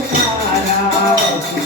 વાલે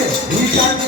岳山